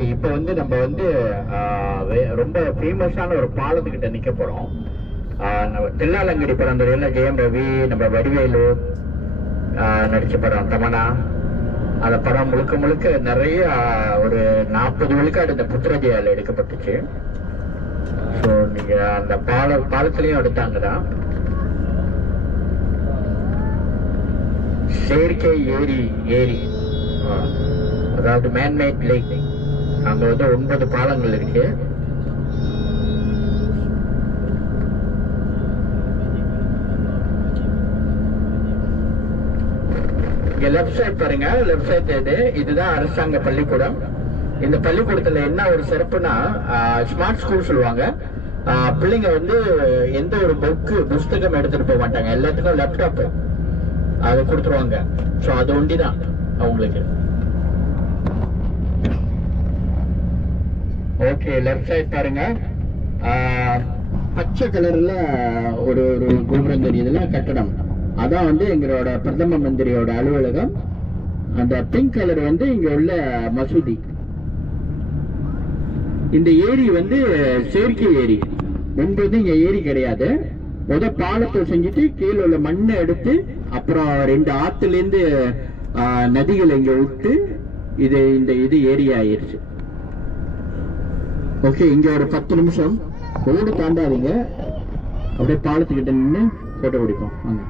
Okay, இப்போ வந்து நம்ம வந்து ரொம்ப ஃபேமஸான ஒரு பாலத்துக்கிட்ட நிற்க போகிறோம். நம்ம தில்லாலங்கடி படம் தெரியல, ஜெயம் ரவி, நம்ம வடிவேலு நடித்த படம் தமனா. அந்த படம் முழுக்க முழுக்க நிறைய ஒரு 40 விழுக்காடு இந்த புத்திரஜயால் எடுக்கப்பட்டுச்சு. ஸோ நீங்கள் அந்த பாலத்திலையும் எடுத்தாங்க தான். செயற்கை ஏரி அதாவது மேன்மேட் லேக். அங்க வந்து 9 பாலங்கள் இருக்கு. இங்க லெஃப்ட் சைட் பாருங்க, லெஃப்ட் சைட் இதுதான் அரசாங்க பள்ளிக்கூடம். இந்த பள்ளிக்கூடத்துல என்ன ஒரு சிறப்புனா ஸ்மார்ட் ஸ்கூல் சொல்லுவாங்க. பிள்ளைங்க வந்து எந்த ஒரு புஸ்தகம் எடுத்துட்டு போக மாட்டாங்க, எல்லாத்துக்கும் லேப்டாப் அதை கொடுத்துருவாங்க. ஸோ அது ஒண்டிதான் அவங்களுக்கு. ஓகே, லெஃப்ட் சைட் பாருங்க, பச்சை கலர்ல ஒரு கோபுரம் தெரியுதுல, கட்டடம். அதான் வந்து எங்களோட பிரதம மந்திரியோட அலுவலகம். அந்த பிங்க் கலர் வந்து இங்க உள்ள மசூதி. இந்த ஏரி வந்து செயற்கை ஏரி. முன்பு இங்க ஏரி கிடையாது. பாலத்தை செஞ்சுட்டு கீழே உள்ள மண்ணை எடுத்து அப்புறம் 2 ஆத்துல இருந்து நதிகளை இங்க விட்டு இது ஏரியா ஆயிருச்சு. ஓகே, இங்க ஒரு 10 நிமிஷம் ரோடு தாண்டாதீங்க, அப்படியே பாலத்துக்கிட்ட நின்று போட்டோ பிடிப்போம். வாங்க.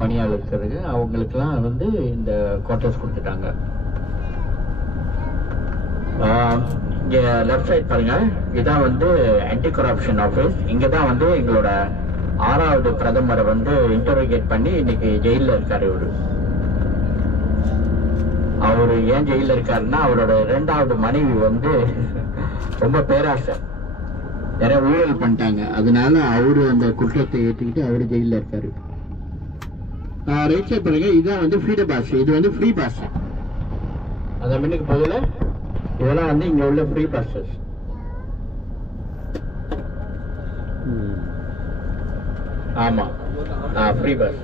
பணியாளர்களுக்கு அவங்களுக்கெல்லாம் வந்து இந்த குவார்டர்ஸ் கொடுத்துட்டாங்க. இங்கே லெஃப்ட் சைட் பாருங்க, இதுதான் வந்து ஆன்டி கரப்ஷன் ஆஃபீஸ். இங்கே தான் வந்து எங்களோட 6வது பிரதமரை வந்து இன்டரோகேட் பண்ணி இன்னைக்கு ஜெயிலில் இருக்காரு இவரு. அவரு ஏன் ஜெயில இருக்காருன்னா அவரோட 2வது மனைவி வந்து ரொம்ப பேராசை, நிறைய ஊழல் பண்ணிட்டாங்க. அதனால அவரு அந்த குற்றத்தை ஏற்றுக்கிட்டு அவரு ஜெயில இருக்காரு. ரைட் சைட் பாருங்க, இதுதான் வந்து ஃபீடர் பாஸ். இது வந்து ஃப்ரீ பாஸ். அந்த மின்னுக்கு பதில இதெல்லாம் வந்து இங்க உள்ள ஃப்ரீ பாஸஸ். ஆமா, ஃப்ரீ பாஸ்.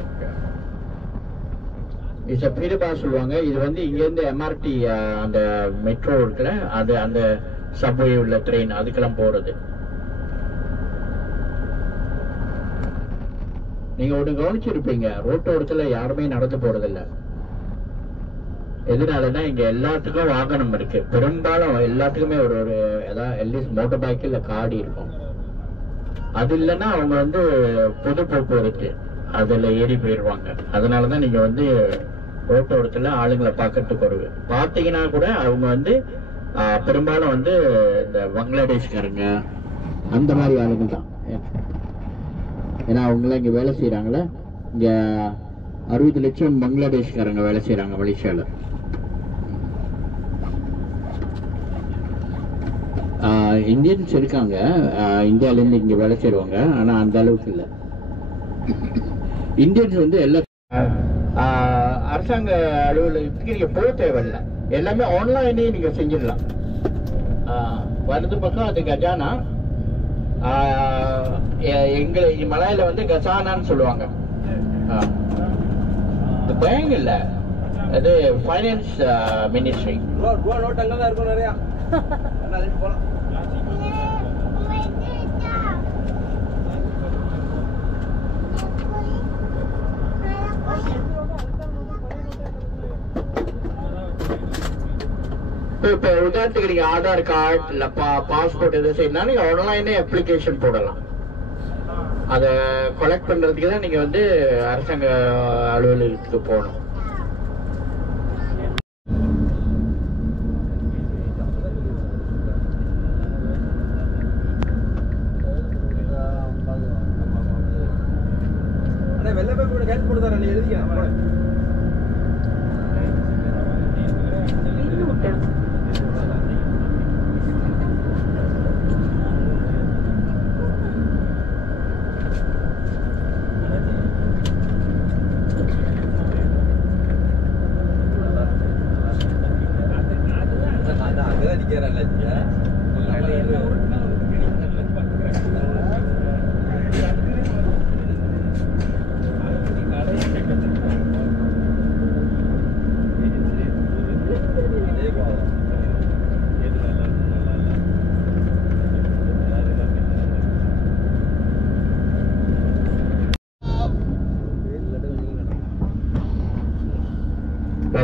இது ஃப்ரீ பாஸ் சொல்லுவாங்க. இது வந்து இங்க இருந்து எம்ஆர்டி அந்த மெட்ரோ இருக்குல்ல, அது அந்த சப்வே உள்ள ட்ரெயின் அதுக்கெல்லாம் போறது. நீங்க ஒண்ணு கவனிச்சிருப்பீங்க, ரோட்டோரத்துல யாருமே நடந்து போறதில்ல. எதனாலன்னா இங்க எல்லாத்துக்கும் வாகனம் இருக்கு. பெரும்பாலும் எல்லாத்துக்குமே ஒரு ஏதாவது அட்லீஸ்ட் மோட்டர் பைக் இல்ல காடி இருக்கும். அது இல்லைன்னா அவங்க வந்து பொது போக்குவரத்து அதுல ஏறி போயிடுவாங்க. அதனாலதான் நீங்க வந்து ரோட்டோரத்துல ஆளுங்களை பார்க்கறதுக்கு வருது. பார்த்தீங்கன்னா கூட அவங்க வந்து பெரும்பாலும் வந்து இந்த பங்களாதேஷ்காரங்க அந்த மாதிரி ஆளுங்க தான். ஏன்னா அவங்களாம் இங்க வேலை செய்யறாங்களே. இங்க 60 லட்சம் பங்களாதேஷ்காரங்க வேலை செய்யறாங்க மலேசியால. இந்தியன்ஸ் இருக்காங்க இந்தியால இருந்து இங்க வேலை செய்வாங்க, ஆனா அந்த அளவுக்கு இல்லை. இந்தியன்ஸ் வந்து எல்லா அரசாங்க அலுவலகத்துக்கு நீங்க போக தேவையில்லை, எல்லாமே ஆன்லைனே நீங்க செஞ்சிடலாம். வலது பக்கம் அது கஜானா, எங்களை மலையில வந்து கசானான்னு சொல்லுவாங்க. பேங்க் இல்ல, அது ஃபைனான்ஸ் மினிஸ்ட்ரி. இப்ப உதாரணத்துக்கு நீங்க ஆதார் கார்டு இல்ல பாஸ்போர்ட் எதுவும் செய்யணும், நீங்க ஆன்லைனே அப்ளிகேஷன் போடலாம். அதை கலெக்ட் பண்றதுக்கு தான் நீங்க வந்து அரசாங்க அலுவலகத்துக்கு போகணும்.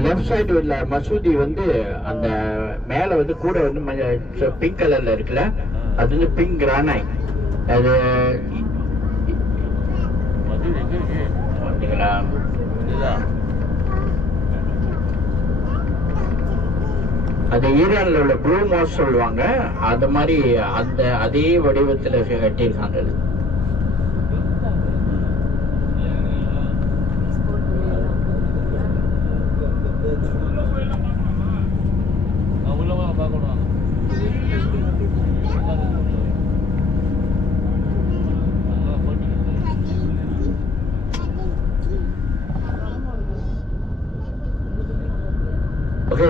லெஃப்ட் சைடு உள்ள மசூதி வந்து அந்த மேல வந்து கூட வந்து பிங்க் கலர்ல இருக்குல்ல, அது வந்து பிங்க் கிரானைட். அது அது ஈரான்ல உள்ள ப்ளூ மாஸ் சொல்லுவாங்க. அது மாதிரி அந்த அதே வடிவத்துல கட்டியிருக்காங்க.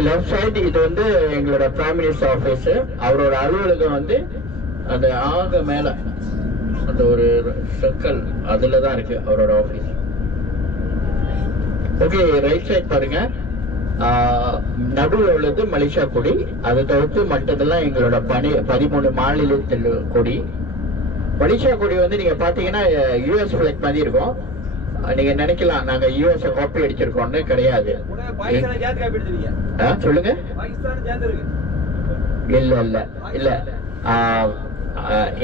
லெஃப்ட் சைடு இது வந்து எங்களோட பிரைம் மினிஸ்டர் ஆபீஸ். அவரோட அலுவலகம் வந்து அந்த ஆக மேல அந்த ஒரு சர்க்கிள் அதுலதான் இருக்கு அவரோட ஆபீஸ். ஓகே, ரைட் சைட் பாருங்க, நடுவில் உள்ளது மலேசியா கொடி. அதை தவிர்த்து மற்றதெல்லாம் எங்களோட 13 மாநிலத்தில் கொடி. மலேசியா கொடி வந்து நீங்க பாத்தீங்கன்னா யூஎஸ் பிளாக் மாதிரி இருக்கும். நீங்க நினைக்கலாம் நாங்க யூஎஸ் காப்பி அடிச்சிருக்கோம்னு. கிடையாது. சொல்லுங்க. இல்ல இல்ல இல்ல.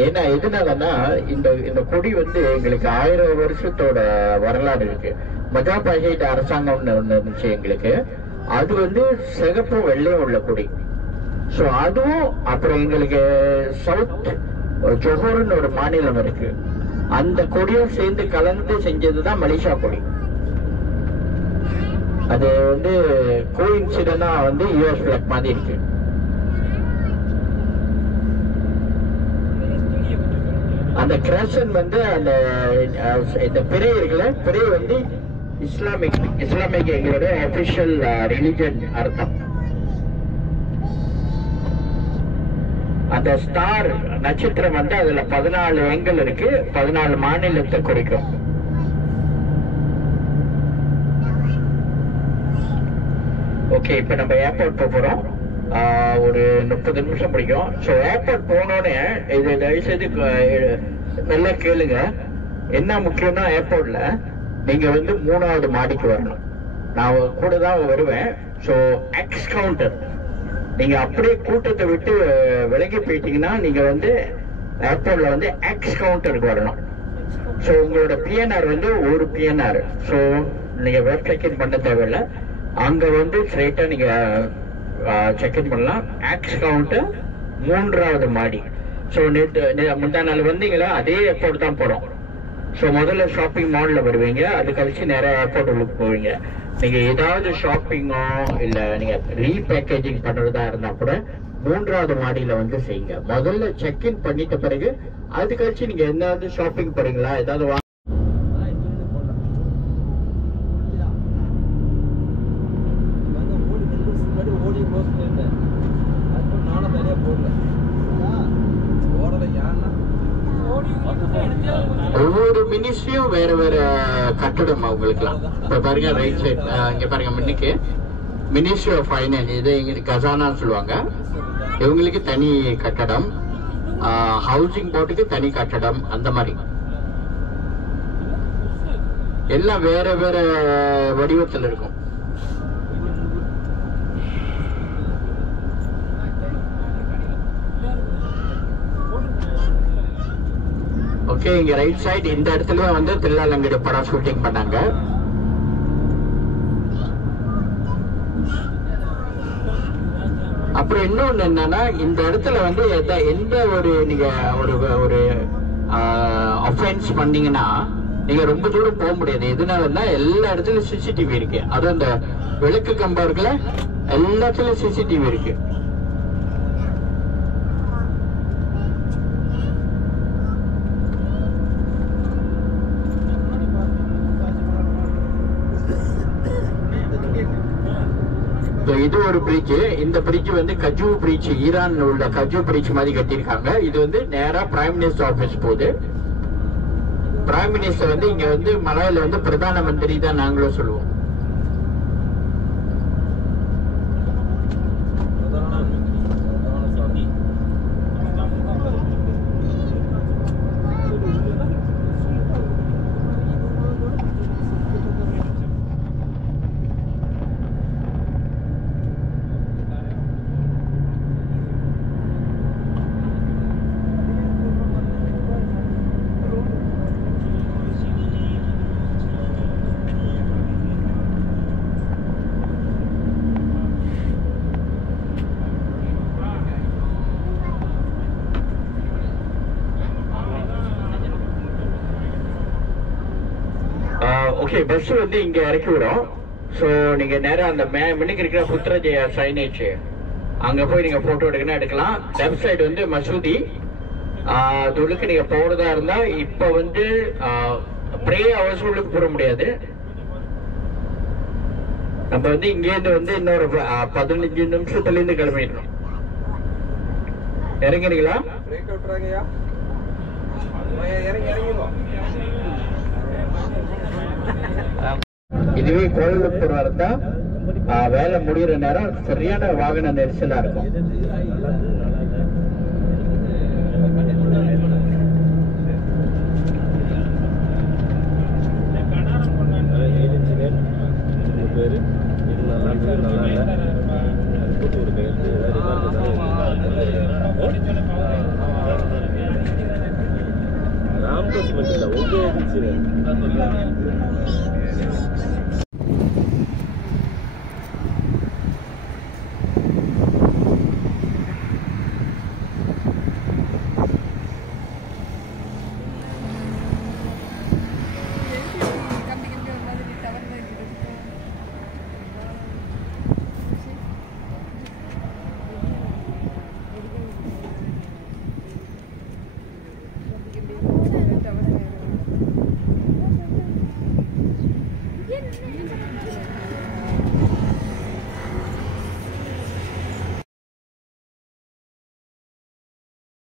ஏன்னா எதனாலன்னா இந்த கொடி வந்து எங்களுக்கு 1000 வருஷத்தோட வரலாறு இருக்கு. மஜாபாஹிட் அரசாங்கம் ஒண்ணு இருந்துச்சு எங்களுக்கு. அது வந்து சிகப்பு வெள்ளையும் உள்ள கொடி. சோ அதுவும் அப்புறம் எங்களுக்கு சவுத் ஜொஹோர்னு ஒரு மாநிலம் இருக்கு, அந்த கொடியும் சேர்ந்து கலந்து செஞ்சதுதான் மலேசியா கொடி. அது வந்து கோஇன்சிடென்டா வந்து யூஎஸ் பிளாக் மாதிரி இருக்கு. அந்த கிரேஷன் வந்து அந்த இந்த பிறை இருக்குல்ல, பிறை வந்து இஸ்லாமிக் எங்களுடைய அபிஷியல் ரிலிஜன் அர்த்தம். அந்த ஸ்டார் நட்சத்திரம் வந்து அதுல 14 ஏங்கல் இருக்கு, 14 மாநிலத்தை குறிக்கும். ஓகே, இப்ப நம்ம ஏர்போர்ட் போறோம். ஒரு 30 நிமிஷம் பிடிக்கும். ஸோ ஏர்போர்ட் போனோடனே இது தயவுசெய்து நல்லா கேளுங்க. என்ன முக்கியம்னா ஏர்போர்ட்ல நீங்க வந்து 3வது மாடிக்கு வரணும். நான் கூட தான் வருவேன். ஸோ எக்ஸ் கவுண்டர், நீங்க அப்படியே கூட்டத்தை விட்டு விலகி போயிட்டீங்கன்னா நீங்க வந்து ஏர்போர்ட்ல வந்து எக்ஸ் கவுண்டருக்கு வரணும். ஸோ உங்களோட பிஎன்ஆர் வந்து ஒரு பிஎன்ஆர். ஸோ நீங்க வெப் செக்இன் பண்ண தேவையில்லை. அங்க வந்து ஸ்ட்ரைட்டா நீங்க செக்இன் பண்ணலாம். எக்ஸ் கவுண்டர் 3வது மாடி. ஸோ முந்தா நாள் வந்தீங்களா, அதே ஏர்போர்ட் தான் போறோம். ஸோ முதல்ல ஷாப்பிங் மால்ல வருவீங்க, அது கழிச்சு நேரம் ஏர்போர்ட் உள்ளுக்கு போவீங்க. நீங்க ஏதாவது ஷாப்பிங்கோ இல்ல நீங்க ரீபேக்கேஜிங் பண்றதா இருந்தா கூட 3வது மாடியில வந்து செய்யுங்க. முதல்ல செக்இன் பண்ணிட்ட பிறகு அது கழிச்சு நீங்க எதாவது ஷாப்பிங் போறீங்களா, ஏதாவது ஒவ்வொரு மினிஸ்ட்ரியும் வேற வேற கட்டடம் அவங்களுக்குலாம். இப்ப பாருங்க ரைட் சைட் இங்க பாருங்க, முன்னுக்கு மினிஸ்ட்ரி ஆஃப் ஃபைனான்ஸ், இது எங்களுக்கு கசானான்னு சொல்லுவாங்க. இவங்களுக்கு தனி கட்டடம், ஹவுசிங் போர்டுக்கு தனி கட்டடம், அந்த மாதிரி எல்லாம் வேற வேற வடிவத்தில் இருக்கும். ஓகே, இங்க ரைட் சைடு இந்த இடத்துல வந்து தில்லாலங்கடி படம் ஷூட்டிங் பண்ணாங்க. அப்புறம் இன்னொன்னு என்னன்னா, இந்த இடத்துல வந்து எந்த ஒரு நீங்க ஒரு அஃபென்ஸ் பண்ணீங்கன்னா நீங்க ரொம்ப தூரம் போக முடியாது. எதனாலன்னா எல்லா இடத்துலயும் சிசிடிவி இருக்கு. அதுவும் இந்த விளக்கு கம்பம் இருக்குல்ல, எல்லாத்துலயும் சிசிடிவி இருக்கு. இது ஒரு பிரிட்ஜ். இந்த பிரிட்ஜ் வந்து கஜூ பிரிட்ஜ், ஈரான் உள்ள கஜூ பிரிட்ஜ் மாதிரி கட்டியிருக்காங்க. இது வந்து நேரா பிரைம் மினிஸ்டர் ஆபீஸ் போகுது. பிரைம் மினிஸ்டர் வந்து இங்க வந்து மலையில வந்து பிரதான மந்திரி தான் நாங்களும் சொல்லுவோம். ஓகே, பஸ் வந்து இங்க இறக்கி விடும். ஸோ நீங்க நேரம் அந்த முன்னுக்கு இருக்கிற புத்திரஜயா சைனேஜ் அங்க போய் நீங்க போட்டோ எடுக்கலாம். லெஃப்ட் சைடு வந்து மசூதி. அதுக்கு நீங்க போறதா இருந்தா இப்ப வந்து ப்ரே ஹவர்ஸ் உள்ளுக்கு போட முடியாது. நம்ம வந்து இங்க இருந்து வந்து இன்னொரு 15 நிமிஷத்துல இருந்து கிளம்பிடணும். இறங்குறீங்களா? இதுவே கோயம்புத்தூர் இருந்தா வேலை முடிகிற நேரம் சரியான வாகன நெரிசலா இருக்கும். ராம்கோஸ் மட்டும் இல்லை,